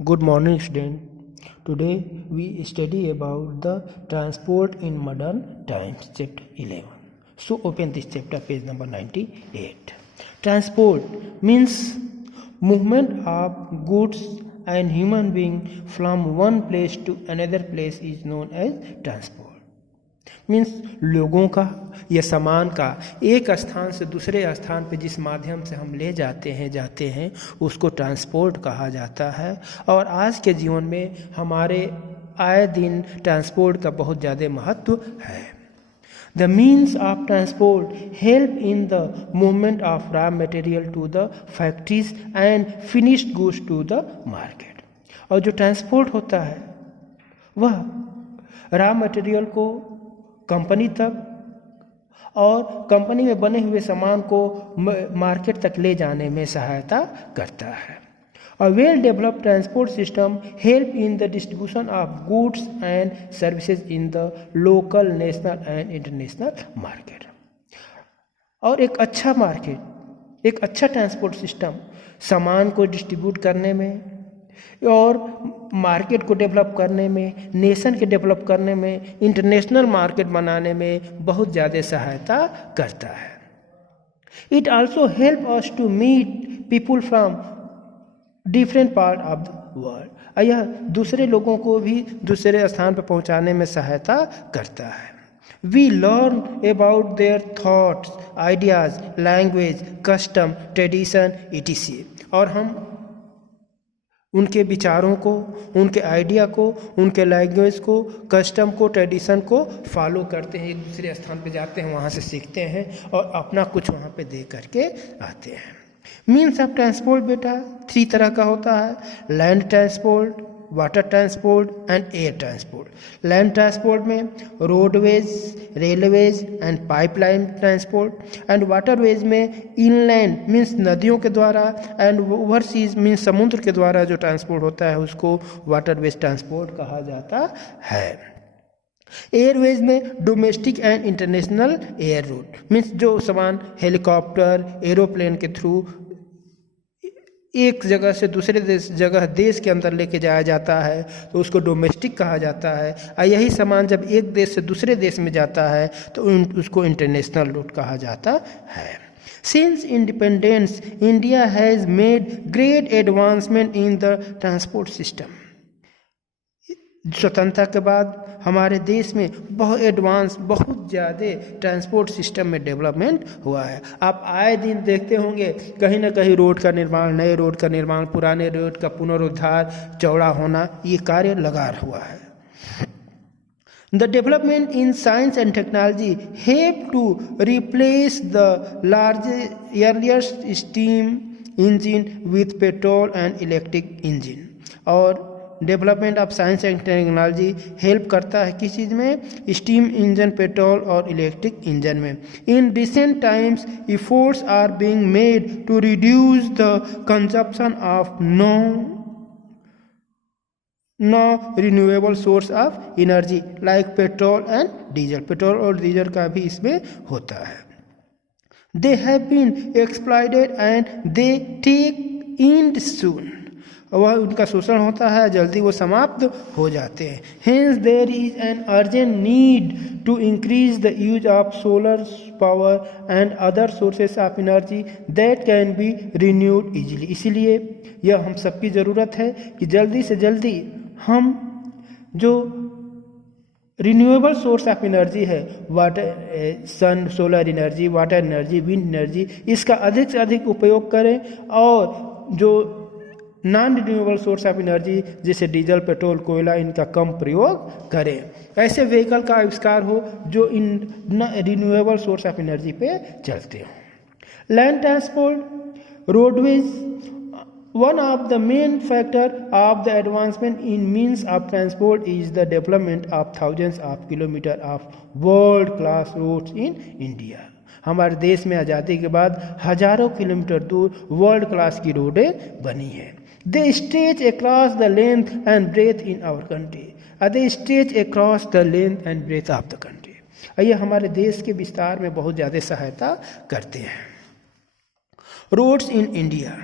Good morning, student. Today we study about the transport in modern times, chapter 11. So open this chapter, page number 98. Transport means movement of goods and human being from one place to another place is known as transport. Means लोगों का या सामान का एक स्थान से दूसरे स्थान पे जिस माध्यम से हम ले जाते हैं उसको ट्रांसपोर्ट कहा जाता है। और आज के जीवन में हमारे आए दिन ट्रांसपोर्ट का बहुत ज़्यादा महत्व है। The means of transport help in the movement of raw material to the factories and finished goods to the market. और जो ट्रांसपोर्ट होता है वह रॉ मटेरियल को कंपनी तक और कंपनी में बने हुए सामान को मार्केट तक ले जाने में सहायता करता है। A well developed transport system help in the distribution of goods and services in the local, national and international market। और एक अच्छा ट्रांसपोर्ट सिस्टम सामान को डिस्ट्रीब्यूट करने में और मार्केट को डेवलप करने में, नेशन के डेवलप करने में, इंटरनेशनल मार्केट बनाने में बहुत ज़्यादा सहायता करता है। It also help us to meet people from different part of the world. यह दूसरे लोगों को भी दूसरे स्थान पर पहुंचाने में सहायता करता है। We learn about their thoughts, ideas, language, custom, tradition etc। और हम उनके विचारों को, उनके आइडिया को, उनके लैंग्वेज को, कस्टम को, ट्रेडिशन को फॉलो करते हैं। एक दूसरे स्थान पे जाते हैं, वहाँ से सीखते हैं और अपना कुछ वहाँ पे दे करके आते हैं। मीन्स ऑफ ट्रांसपोर्ट बेटा 3 तरह का होता है: land transport, water transport and air transport. Land transport में roadways, railways and pipeline transport. And waterways में इनलैंड मीन्स नदियों के द्वारा एंड ओवरसीज मीन्स समुद्र के द्वारा जो ट्रांसपोर्ट होता है उसको वाटरवेज ट्रांसपोर्ट कहा जाता है। एयरवेज में domestic and international air root means जो सामान हेलीकॉप्टर, एरोप्लेन के थ्रू एक जगह से दूसरे देश के अंदर लेके जाया जाता है तो उसको डोमेस्टिक कहा जाता है। और यही सामान जब एक देश से दूसरे देश में जाता है तो उसको इंटरनेशनल रूट कहा जाता है। Since independence India has made great advancement in the transport system. स्वतंत्रता के बाद हमारे देश में बहुत ज़्यादा ट्रांसपोर्ट सिस्टम में डेवलपमेंट हुआ है। आप आए दिन देखते होंगे कहीं ना कहीं रोड का निर्माण, नए रोड का निर्माण, पुराने रोड का पुनरुद्धार, चौड़ा होना, ये कार्य लगा हुआ है। The development in science and technology help to replace the earliest steam engine with petrol and electric engine। और development of science and technology help करता है किस चीज़ में? स्टीम इंजन, पेट्रोल और इलेक्ट्रिक इंजन में। In recent times efforts are being made to reduce the consumption of no renewable source of energy like petrol and diesel. Petrol और diesel का भी इसमें होता है। They have been exploited and they take end soon. वह उनका शोषण होता है, जल्दी वो समाप्त हो जाते हैं। Hence there is an urgent need to increase the use of solar power and other sources of energy that can be renewed easily. इसीलिए यह हम सबकी ज़रूरत है कि जल्दी से जल्दी हम जो रिन्यूएबल सोर्स ऑफ एनर्जी है, water, sun, solar energy, water energy, wind energy, इसका अधिक से अधिक उपयोग करें और जो non renewable source of energy जैसे डीजल, पेट्रोल, कोयला, इनका कम प्रयोग करें। ऐसे व्हीकल का आविष्कार हो जो in renewable source of energy पे चलते हों। Land transport, roadways, one of the main factor of the advancement in means of transport is the development of thousands of kilometers of world class roads in India। हमारे देश में आज़ादी के बाद हजारों किलोमीटर दूर वर्ल्ड क्लास की रोडें बनी हैं। They stretch across the length and breadth in our country। They stretch across the length and breadth of the country। ये हमारे देश के विस्तार में बहुत ज़्यादा सहायता करते हैं। Roads in India,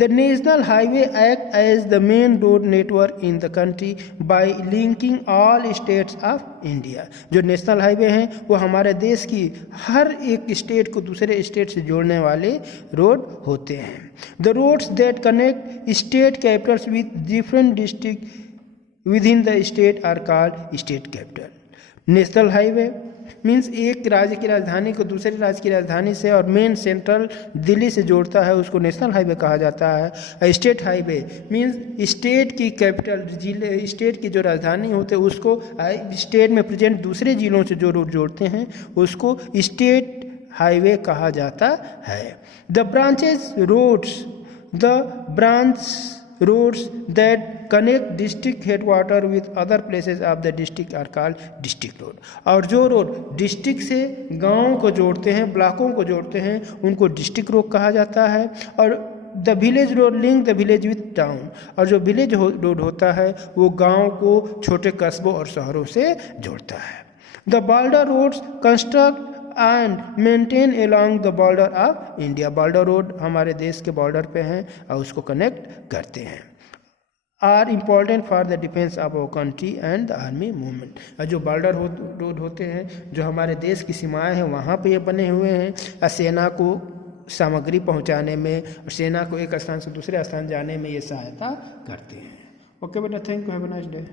The national highway act as the main road network in the country by linking all states of India. जो नेशनल हाईवे हैं वो हमारे देश की हर एक स्टेट को दूसरे स्टेट से जोड़ने वाले रोड होते हैं. The roads that connect state capitals with different districts within the state are called state capital. National highway means एक राज्य की राजधानी को दूसरे राज्य की राजधानी से और मेन सेंट्रल दिल्ली से जोड़ता है, उसको नेशनल हाईवे कहा जाता है. स्टेट हाईवे मीन्स स्टेट की कैपिटल जिले, स्टेट की जो राजधानी होते हैं उसको स्टेट में प्रेजेंट दूसरे जिलों से जो रोड जोड़ते हैं उसको स्टेट हाईवे कहा जाता है. The branches roads, the branch roads that connect district headquarter with other places of the district are called district road. और जो रोड डिस्ट्रिक्ट से गाँव को जोड़ते हैं, ब्लॉकों को जोड़ते हैं, उनको डिस्ट्रिक्ट रोड कहा जाता है. और the village road link the village with town, और जो विलेज रोड होता है वो गाँव को छोटे कस्बों और शहरों से जोड़ता है. The border roads construct and maintain along the border of India. Border road हमारे देश के बॉर्डर पे हैं और उसको कनेक्ट करते हैं. Are important for the defence of our country and the army movement. जो बॉर्डर रोड होते हैं जो हमारे देश की सीमाएं हैं वहाँ पे ये बने हुए हैं. सेना को सामग्री पहुँचाने में और सेना को एक स्थान से दूसरे स्थान जाने में ये सहायता करते हैं. ओके बेटा, thank you, have a nice day.